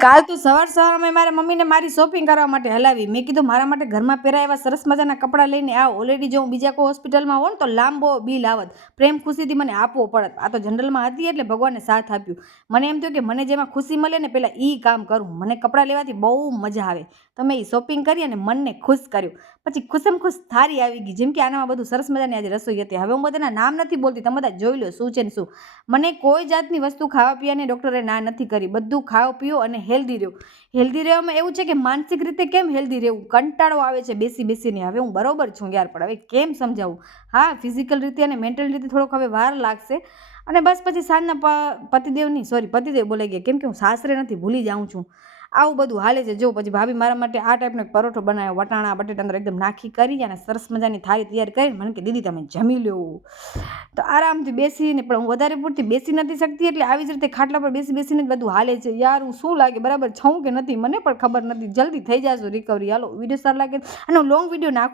કાલ તો સવારમાં મારા મમ્મીને મારી શોપિંગ કરવા માટે હલાવી. મેં કીધું મારા માટે ઘરમાં પહેરાય એવા સરસ મજાના કપડાં લઈને આવ. ઓલરેડી જો હું બીજા કોઈ હોસ્પિટલમાં હોઉં ને તો લાંબો બિલ આવત, પ્રેમ ખુશીથી મને આપવો પડત. આ તો જનરલમાં હતી એટલે ભગવાને સાથ આપ્યું. મને એમ થયું કે મને જેમાં ખુશી મળે ને પહેલાં એ કામ કરું. મને કપડાં લેવાથી બહુ મજા આવે. તો મેં એ શોપિંગ કરી અને મનને ખુશ કર્યું. પછી ખુશમ ખુશ થારી આવી ગઈ. જેમ કે આનામાં બધું સરસ મજાની આજે રસોઈ હતી. હવે હું બધાના નામ નથી બોલતી, તમે બધા જોઈ લો શું છે ને શું. મને કોઈ જાતની વસ્તુ ખાવા પીવાની ડૉક્ટરે ના નથી કરી. બધું ખાઓ પીઓ અને હેલ્ધી રહ્યો. હેલ્ધી રહેવામાં એવું છે કે માનસિક રીતે કેમ હેલ્ધી રહેવું, કંટાળો આવે છે બેસી બેસીને. હવે હું બરોબર છું યાર, પણ હવે કેમ સમજાવું. હા, ફિઝિકલ રીતે અને મેન્ટલ રીતે થોડોક હવે વાર લાગશે. અને બસ પછી સાંજના પતિદેવ બોલાઈ ગયા, કેમ કે હું સાસરે નથી, ભૂલી જાઉં છું. આવું બધું હાલે છે. જો પછી ભાભી મારા માટે આ ટાઈપનો એક પરોઠો બનાવ્યો, વટાણા બટેટા અંદર એકદમ નાખી કરી અને સરસ મજાની થાળી તૈયાર કરીને મને કે દીદી તમે જમી લો. તો આરામથી બેસીને, પણ હું વધારે પૂરતી બેસી નથી શકતી, એટલે આવી જ રીતે ખાટલા પર બેસી બેસીને જ બધું હાલે છે યાર. હું શું લાગે બરાબર છું કે નથી મને પણ ખબર નથી. જલ્દી થઈ જશે રિકવરી. હાલો, વિડીયો સારો લાગે અને હું લોંગ વિડીયો નાખું.